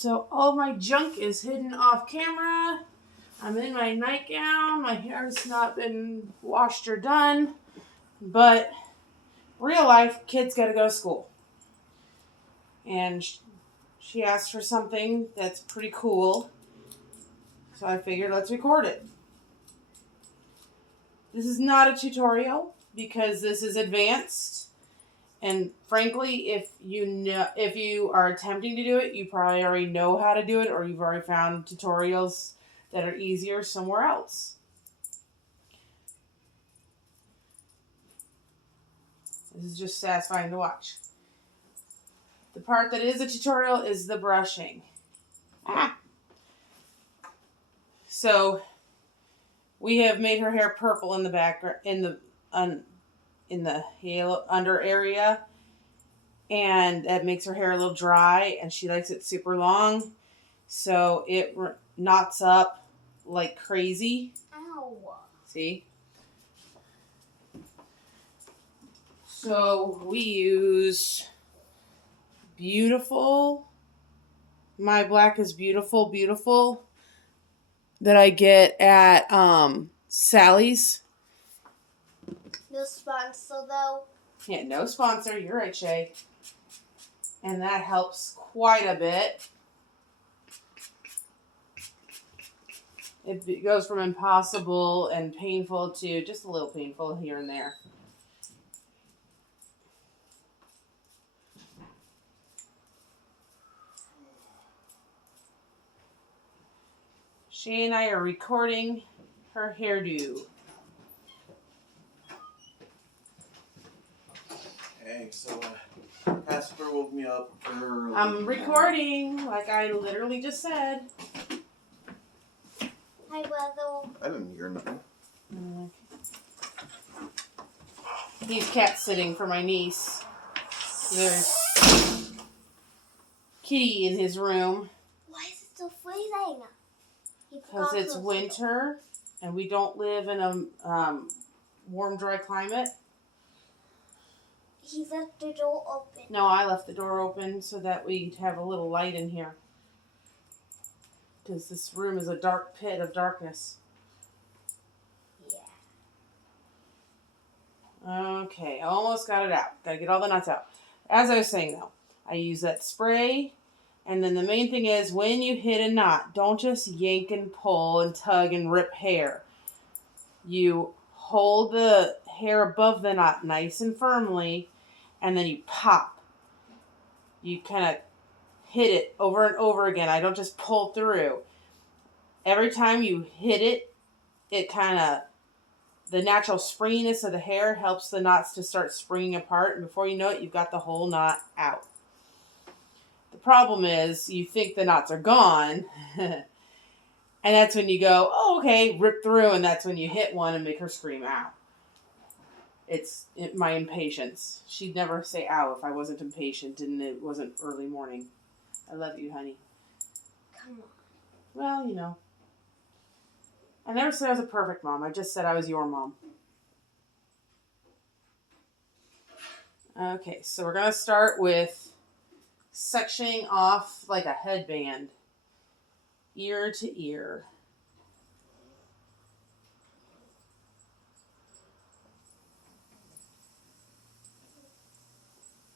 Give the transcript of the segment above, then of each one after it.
So all my junk is hidden off camera. I'm in my nightgown. My hair's not been washed or done. But real life, kids got to go to school. And she asked for something that's pretty cool. So I figured let's record it. This is not a tutorial because this is advanced. And frankly, if you are attempting to do it, you probably already know how to do it, or you've already found tutorials that are easier somewhere else. This is just satisfying to watch. The part that is a tutorial is the brushing. So we have made her hair purple in the background, in the halo under area, and that makes her hair a little dry, and she likes it super long, so it knots up like crazy. Ow. See? So we use Beautiful. My Black is Beautiful that I get at Sally's. No sponsor though. Yeah, no sponsor. You're right, Shay. And that helps quite a bit. It goes from impossible and painful to just a little painful here and there. Shay and I are recording her hairdo. Hey, so Casper woke me up early. I'm recording, like I literally just said. Hi, brother. I didn't hear nothing. He's cat sitting for my niece. There's Kitty in his room. Why is it so freezing? Because it's winter and we don't live in a warm, dry climate. He left the door open. No, I left the door open so that we'd have a little light in here. Because this room is a dark pit of darkness. Yeah. Okay, almost got it out. Gotta get all the knots out. As I was saying though, I use that spray. And then the main thing is when you hit a knot, don't just yank and pull and tug and rip hair. You hold the hair above the knot nice and firmly, and then you pop. You kind of hit it over and over again. I don't just pull through. Every time you hit it, it kind of, the natural springiness of the hair helps the knots to start springing apart. And before you know it, you've got the whole knot out. The problem is you think the knots are gone. And that's when you go, oh, okay, rip through. And that's when you hit one and make her scream, ow. It's my impatience. She'd never say ow if I wasn't impatient and it wasn't early morning. I love you, honey. Come on. Well, you know. I never said I was a perfect mom. I just said I was your mom. Okay, so we're going to start with sectioning off like a headband. Ear to ear.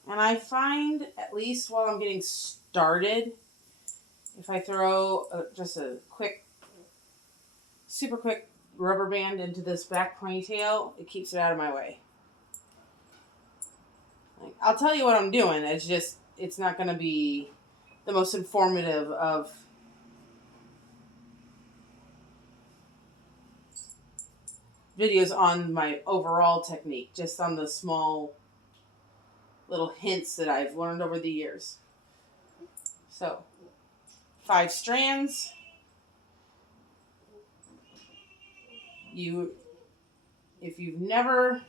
And I find, at least while I'm getting started, if I throw just a quick, super quick rubber band into this back ponytail, it keeps it out of my way. Like, I'll tell you what I'm doing. It's just, it's not going to be the most informative of videos on my overall technique, just on the small little hints that I've learned over the years. So, 5 strands. If you've never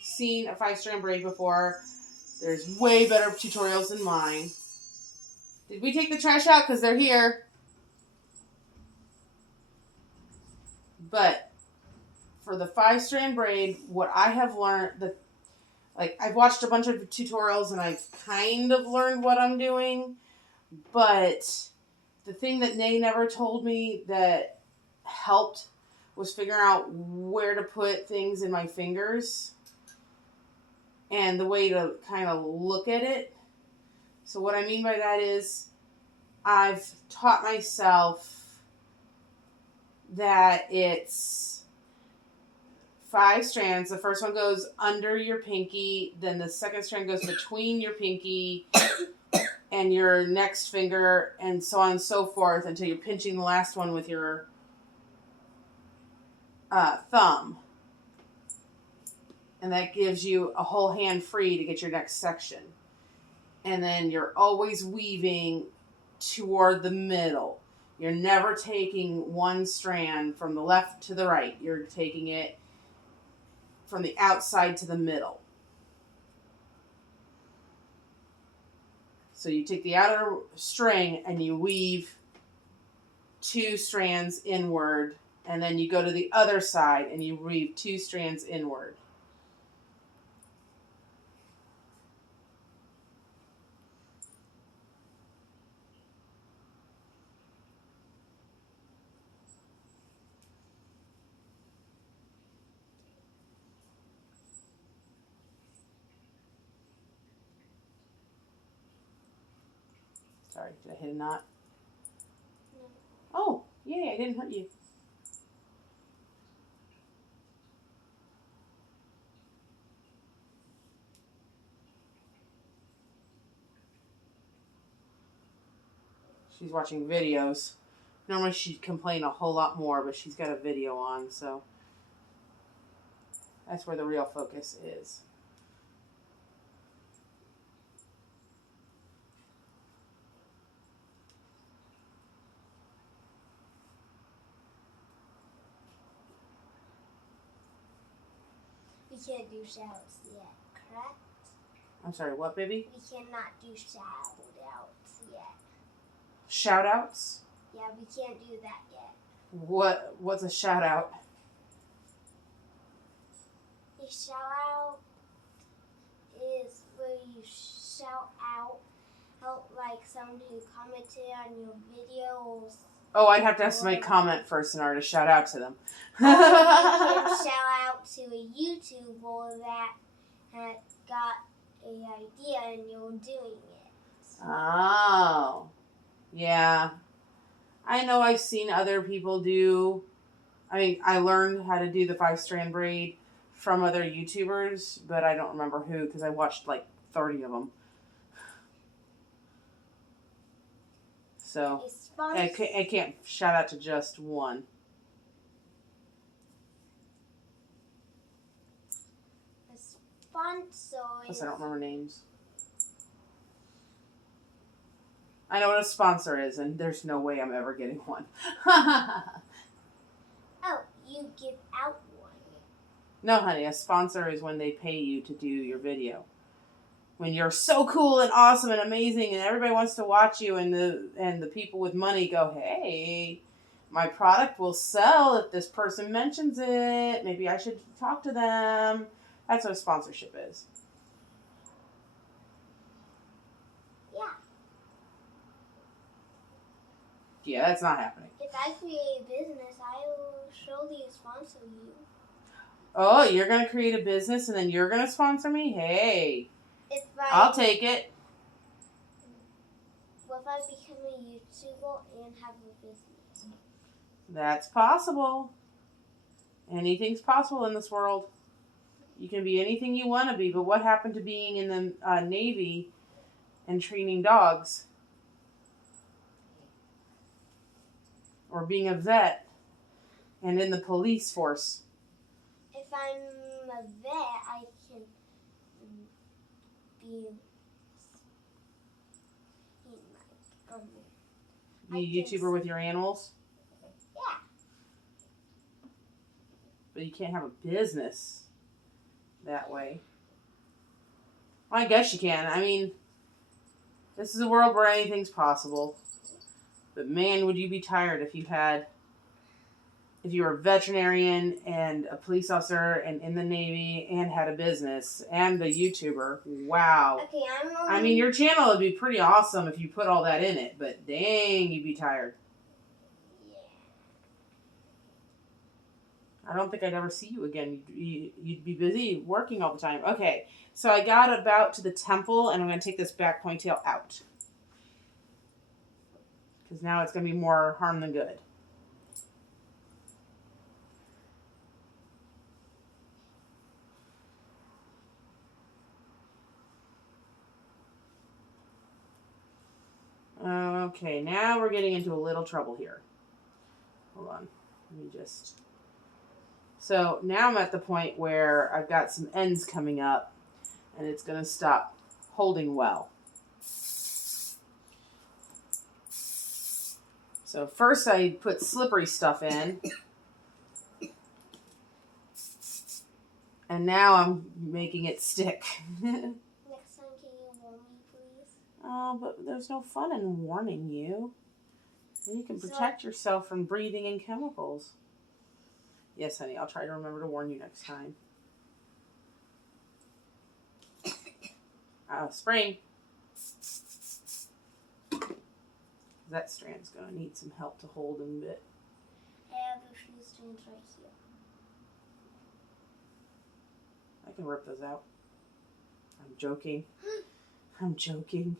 seen a 5-strand braid before, there's way better tutorials than mine. Did we take the trash out? Because they're here. But for the 5-strand braid, what I have learned, I've watched a bunch of tutorials and I've kind of learned what I'm doing, but the thing that Nay never told me that helped was figuring out where to put things in my fingers and the way to kind of look at it. So what I mean by that is I've taught myself that it's 5 strands. The first one goes under your pinky, then the second strand goes between your pinky and your next finger, and so on and so forth until you're pinching the last one with your thumb. And that gives you a whole hand free to get your next section. And then you're always weaving toward the middle. You're never taking one strand from the left to the right. You're taking it from the outside to the middle. So you take the outer string and you weave 2 strands inward, and then you go to the other side and you weave 2 strands inward. Sorry, did I hit a knot? No. Oh, yay, I didn't hurt you. She's watching videos. Normally she'd complain a whole lot more, but she's got a video on, so that's where the real focus is. We can't do shout-outs yet, correct? I'm sorry, what, baby? We cannot do shout-outs yet. Shout outs? Yeah, we can't do that yet. What's a shout out? A shout-out is where you shout out like someone who commented on your videos. Oh, I'd have to have somebody comment first in order to shout out to them. You can shout out to a YouTuber that had got an idea and you're doing it. Oh. Yeah. I know I've seen other people do. I mean, I learned how to do the 5-strand braid from other YouTubers, but I don't remember who because I watched like 30 of them. So I can't shout out to just one. A sponsor Plus, I don't remember names. I know what a sponsor is, and there's no way I'm ever getting one. Oh, you give out one. No, honey, a sponsor is when they pay you to do your video. When you're so cool and awesome and amazing and everybody wants to watch you and the people with money go, hey, my product will sell if this person mentions it. Maybe I should talk to them. That's what a sponsorship is. Yeah. Yeah, that's not happening. If I create a business, I will surely sponsor you. Oh, you're going to create a business and then you're going to sponsor me? Hey, I'll take it. What if I become a YouTuber and have a business? That's possible. Anything's possible in this world. You can be anything you want to be, but what happened to being in the Navy and training dogs? Or being a vet and in the police force? If I'm a vet, I can be Be a YouTuber with your animals? Yeah. But you can't have a business that way. Well, I guess you can. I mean, this is a world where anything's possible. But man, would you be tired if you had if you were a veterinarian and a police officer and in the Navy and had a business and a YouTuber, wow. Okay, I mean, your channel would be pretty awesome if you put all that in it, but dang, you'd be tired. Yeah. I don't think I'd ever see you again. You'd be busy working all the time. Okay, so I got about to the temple, and I'm going to take this back ponytail out. Because now it's going to be more harm than good. Okay, now we're getting into a little trouble here. Hold on. Let me just... So now I'm at the point where I've got some ends coming up, and it's going to stop holding well. So first I put slippery stuff in. And now I'm making it stick. Next time, can you warn me, please? Oh, but there's no fun in warning you. And you can protect yourself from breathing in chemicals. Yes, honey, I'll try to remember to warn you next time. Spraying. That strand's going to need some help to hold in a bit. I have a few strands right here. I can rip those out. I'm joking. I'm joking.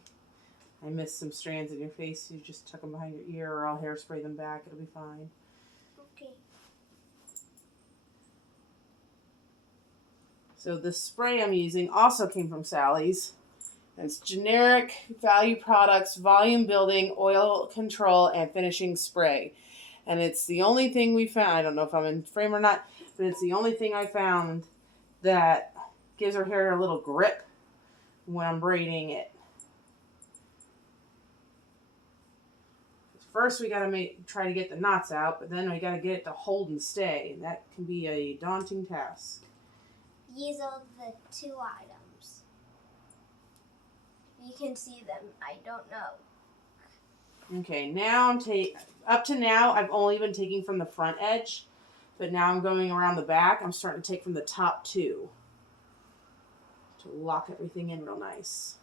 I missed some strands in your face. You just tuck them behind your ear, or I'll hairspray them back. It'll be fine. Okay. So the spray I'm using also came from Sally's. And it's generic value products, volume building, oil control, and finishing spray. And it's the only thing we found. I don't know if I'm in frame or not, but it's the only thing I found that gives her hair a little grip when I'm braiding it. First, we got to try to get the knots out, but then we got to get it to hold and stay. And that can be a daunting task. These are the two items. You can see them. I don't know. Okay, now up to now, I've only been taking from the front edge, but now I'm going around the back. I'm starting to take from the top two to lock everything in real nice.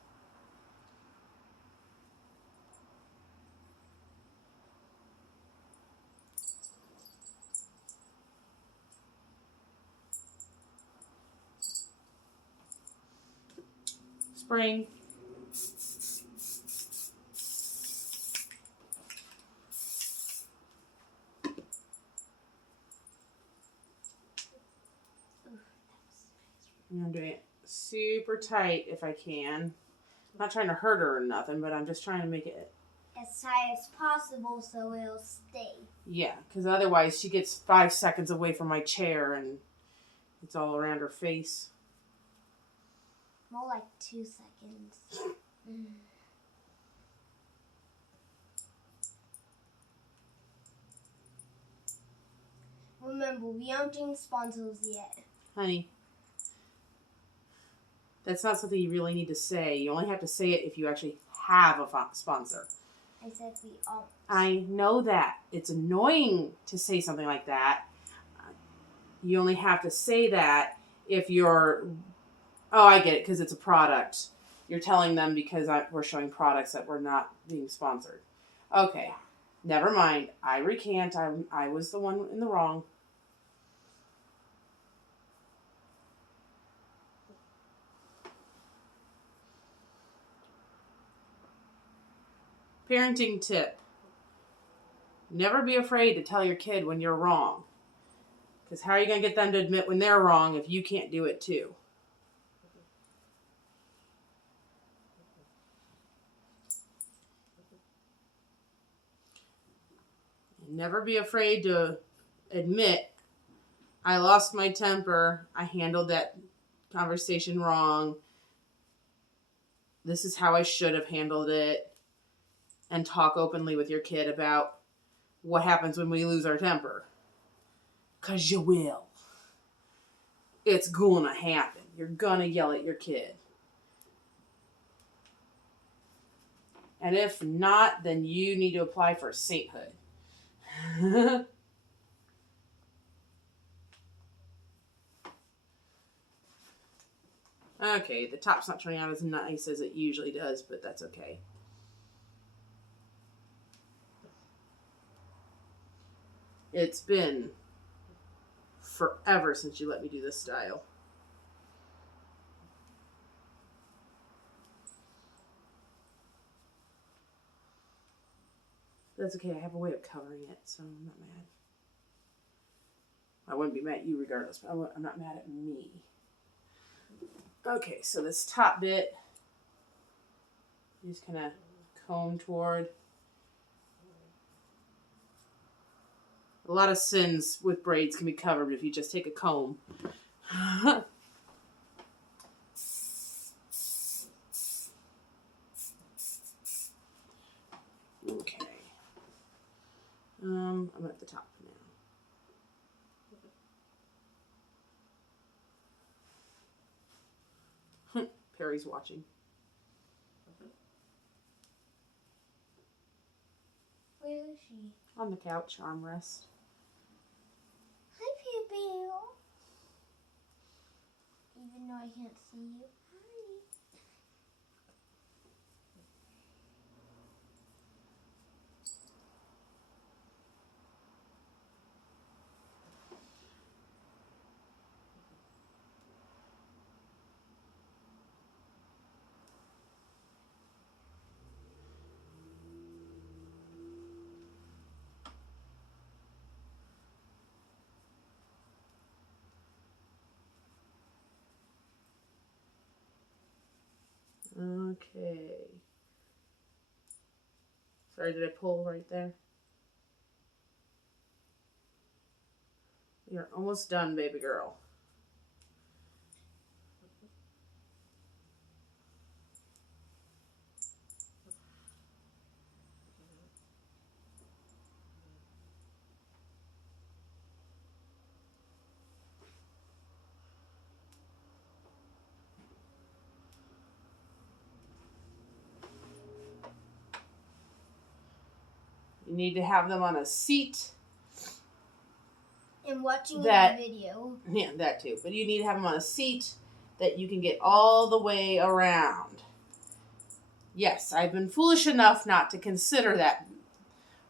Spring. I'm doing it super tight if I can. I'm not trying to hurt her or nothing, but I'm just trying to make it as tight as possible so it'll stay. Yeah, because otherwise she gets 5 seconds away from my chair and it's all around her face. More like 2 seconds. Remember, we aren't doing sponsors yet. Honey, that's not something you really need to say. You only have to say it if you actually have a sponsor. I said we aren't. I know that. It's annoying to say something like that. You only have to say that if you're... Oh, I get it, because it's a product. You're telling them because we're showing products that we're not being sponsored. Okay, never mind. I recant. I was the one in the wrong. Parenting tip. Never be afraid to tell your kid when you're wrong. Because how are you going to get them to admit when they're wrong if you can't do it too? Never be afraid to admit, I lost my temper. I handled that conversation wrong. This is how I should have handled it. And talk openly with your kid about what happens when we lose our temper. Because you will. It's gonna happen. You're gonna yell at your kid. And if not, then you need to apply for sainthood. Okay, the top's not turning out as nice as it usually does, but that's okay. It's been forever since you let me do this style. That's okay, I have a way of covering it, so I'm not mad. I wouldn't be mad at you regardless, but I'm not mad at me. Okay, so this top bit, you just kind of comb toward. A lot of sins with braids can be covered if you just take a comb. Okay. I'm at the top now. Perry's watching. Where is she? On the couch, armrest. Hi, Pew. Even though I can't see you. Okay. Sorry, did I pull right there? You're almost done, baby girl. You need to have them on a seat. And watching That- the video. Yeah, that too. But you need to have them on a seat that you can get all the way around. Yes, I've been foolish enough not to consider that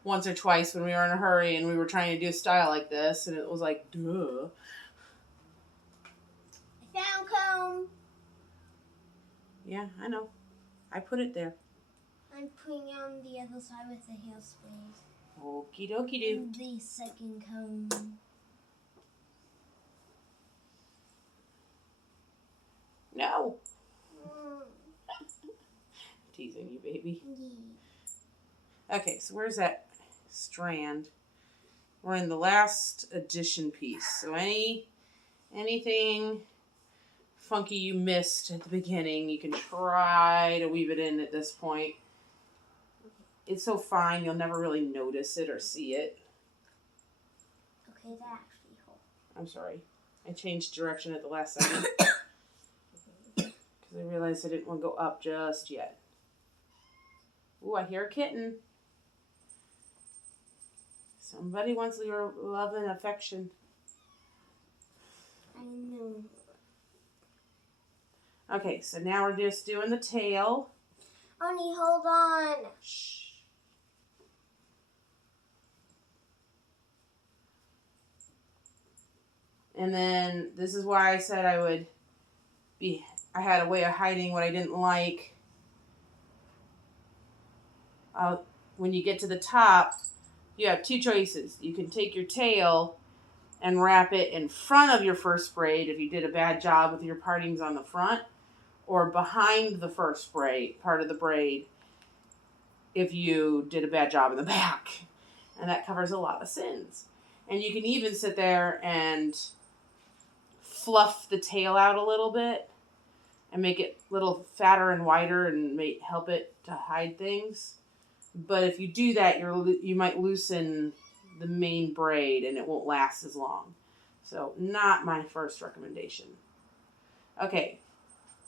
once or twice when we were in a hurry and we were trying to do a style like this, and it was like, duh. I found comb. Yeah, I know. I put it there. I'm putting it on the other side with the hairspray. Okie dokie doo. And the second comb. No. Teasing you, baby. Yeah. Okay, so where's that strand? We're in the last addition piece. So anything funky you missed at the beginning, you can try to weave it in at this point. It's so fine, you'll never really notice it or see it. Okay, that actually helped. I'm sorry. I changed direction at the last second. Because I realized I didn't want to go up just yet. Ooh, I hear a kitten. Somebody wants your love and affection. I know. Okay, so now we're just doing the tail. Honey, hold on. Shh. And then this is why I said I had a way of hiding what I didn't like. When you get to the top, you have two choices. You can take your tail and wrap it in front of your first braid if you did a bad job with your partings on the front, or behind the first braid, part of the braid, if you did a bad job in the back. And that covers a lot of sins. And you can even sit there and fluff the tail out a little bit and make it a little fatter and wider and help it to hide things. But if you do that, you might loosen the main braid and it won't last as long. So not my first recommendation. Okay,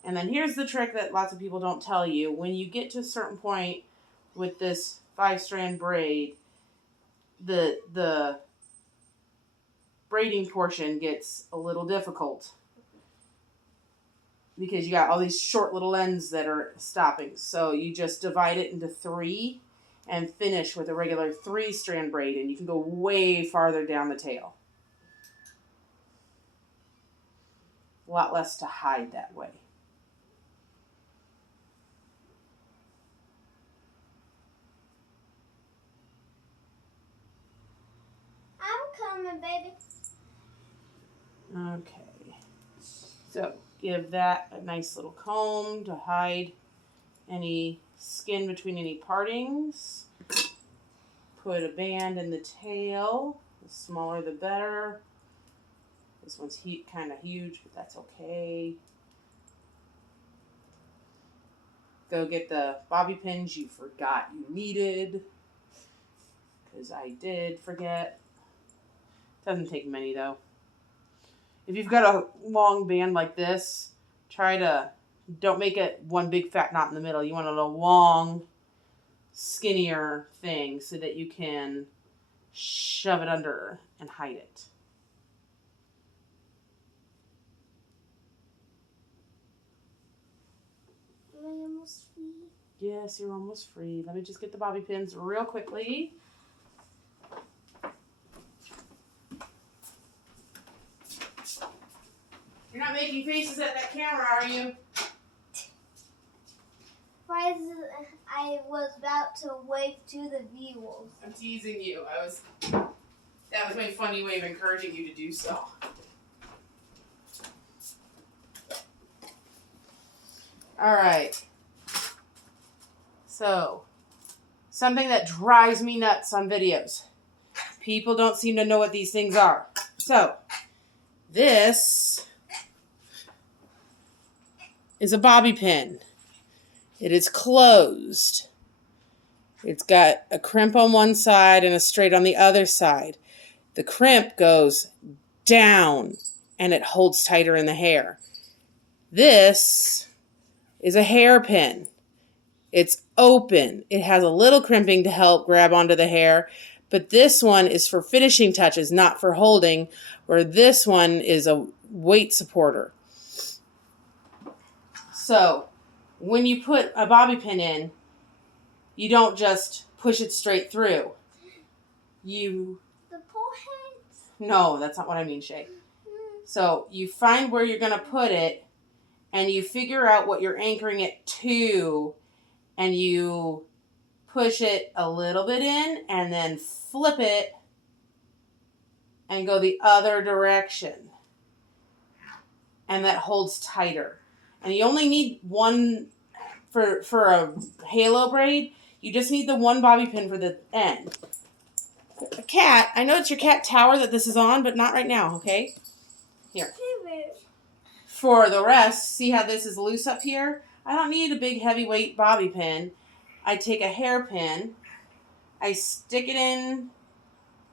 and then here's the trick that lots of people don't tell you. When you get to a certain point with this 5-strand braid, the braiding portion gets a little difficult. because you got all these short little ends that are stopping. So you just divide it into 3 and finish with a regular 3-strand braid, and you can go way farther down the tail. A lot less to hide that way. I'm coming, baby. Okay. So give that a nice little comb to hide any skin between any partings. Put a band in the tail. The smaller the better. This one's kind of huge, but that's okay. Go get the bobby pins you forgot you needed. Because I did forget. Doesn't take many though. If you've got a long band like this, don't make it one big fat knot in the middle. You want a long, skinnier thing so that you can shove it under and hide it. Am I almost free? Yes, you're almost free. Let me just get the bobby pins real quickly. You're not making faces at that camera, are you? I was about to wave to the viewers. I'm teasing you. That was my funny way of encouraging you to do so. All right. So, something that drives me nuts on videos. People don't seem to know what these things are. So, this is a bobby pin. It is closed. It's got a crimp on one side and a straight on the other side. The crimp goes down and it holds tighter in the hair. This is a hairpin. It's open. It has a little crimping to help grab onto the hair, but this one is for finishing touches, not for holding, where this one is a weight supporter. So, when you put a bobby pin in, you don't just push it straight through. The pole hands? No, that's not what I mean, Shay. So you find where you're going to put it, and you figure out what you're anchoring it to, and you push it a little bit in, and then flip it, and go the other direction. And that holds tighter. And you only need one, for a halo braid, you just need the one bobby pin for the end. A cat, I know it's your cat tower that this is on, but not right now, okay? Here. For the rest, see how this is loose up here? I don't need a big heavyweight bobby pin. I take a hairpin, I stick it in,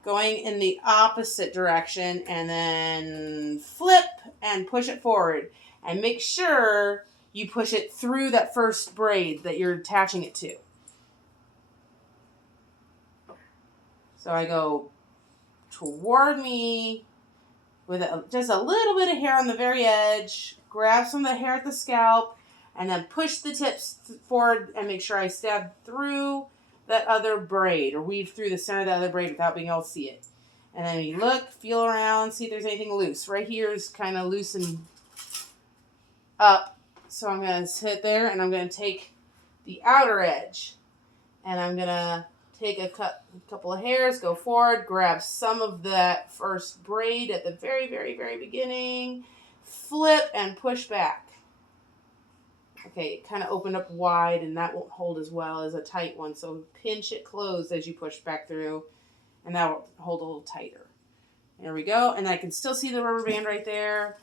going in the opposite direction, and then flip and push it forward. And make sure you push it through that first braid that you're attaching it to. So I go toward me with just a little bit of hair on the very edge, grab some of the hair at the scalp, and then push the tips forward and make sure I stab through that other braid or weave through the center of the other braid without being able to see it. And then you look, feel around, see if there's anything loose. Right here is kind of loosened up. So I'm going to sit there and I'm going to take the outer edge and I'm going to take a couple of hairs, go forward, grab some of that first braid at the very, very, very beginning, flip and push back. Okay, it kind of opened up wide and that won't hold as well as a tight one. So pinch it closed as you push back through and that will hold a little tighter. There we go. And I can still see the rubber band right there.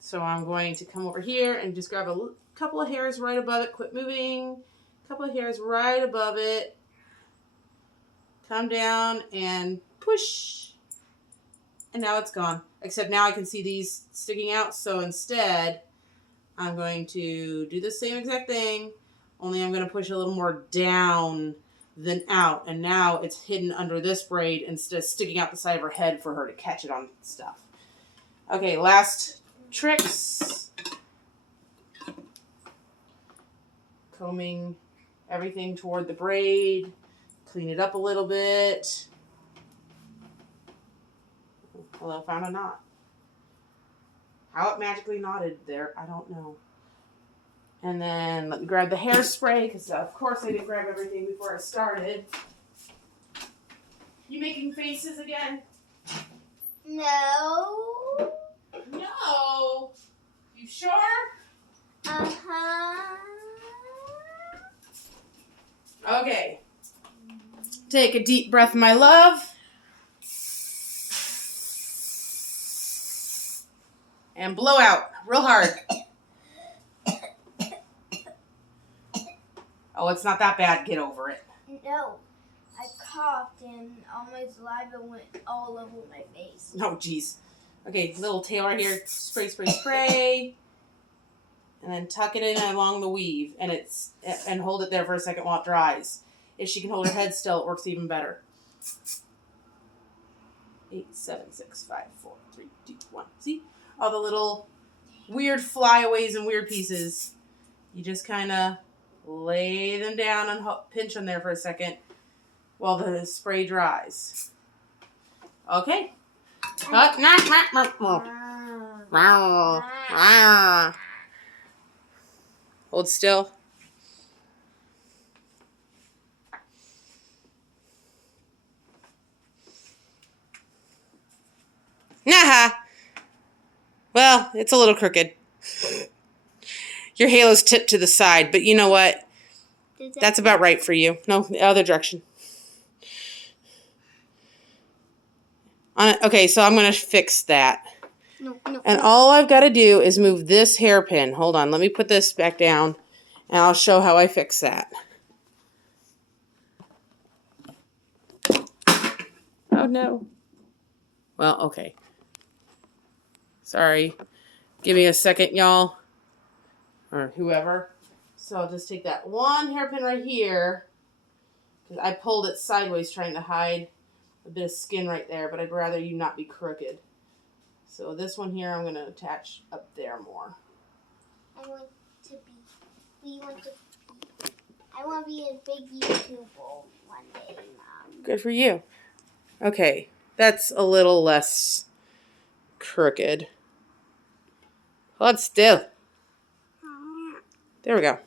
So I'm going to come over here and just grab a couple of hairs right above it. Quit moving. A couple of hairs right above it. Come down and push. And now it's gone. Except now I can see these sticking out. So instead, I'm going to do the same exact thing. Only I'm going to push a little more down than out. And now it's hidden under this braid instead of sticking out the side of her head for her to catch it on stuff. Okay, last tricks. combing everything toward the braid. Clean it up a little bit. Hello, found a knot. How it magically knotted there, I don't know. And then let me grab the hairspray, because of course I didn't grab everything before I started. You making faces again? No. No. You sure? Uh-huh. Okay. Take a deep breath, my love. And blow out real hard. Oh, it's not that bad. Get over it. No. I coughed and all my saliva went all over my face. Oh, jeez. Okay, little tail right here. Spray, spray, spray. And then tuck it in along the weave. And hold it there for a second while it dries. If she can hold her head still, it works even better. 8, 7, 6, 5, 4, 3, 2, 1. See? All the little weird flyaways and weird pieces. You just kind of lay them down and pinch them there for a second while the spray dries. Okay. Hold still. Nah. Well, it's a little crooked. Your halo's tipped to the side, but you know what? That's about right for you. No, the other direction. Okay, so I'm going to fix that. No. And all I've got to do is move this hairpin. Hold on, let me put this back down, and I'll show how I fix that. Oh, no. Well, okay. Sorry. Give me a second, y'all. Or whoever. So I'll just take that one hairpin right here. Because I pulled it sideways trying to hide a bit of skin right there. But I'd rather you not be crooked. So this one here I'm going to attach up there more. I want to be a big YouTuber one day, Mom. Good for you. Okay. That's a little less crooked. Hold still. There we go.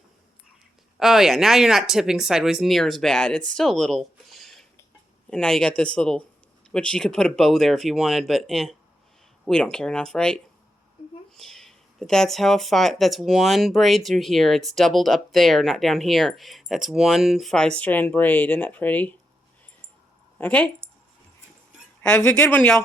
Oh, yeah. Now you're not tipping sideways near as bad. It's still a little. And now you got this little, which you could put a bow there if you wanted, but we don't care enough, right? Mm-hmm. But that's how that's one braid through here. It's doubled up there, not down here. That's one 5-strand braid. Isn't that pretty? Okay. Have a good one, y'all.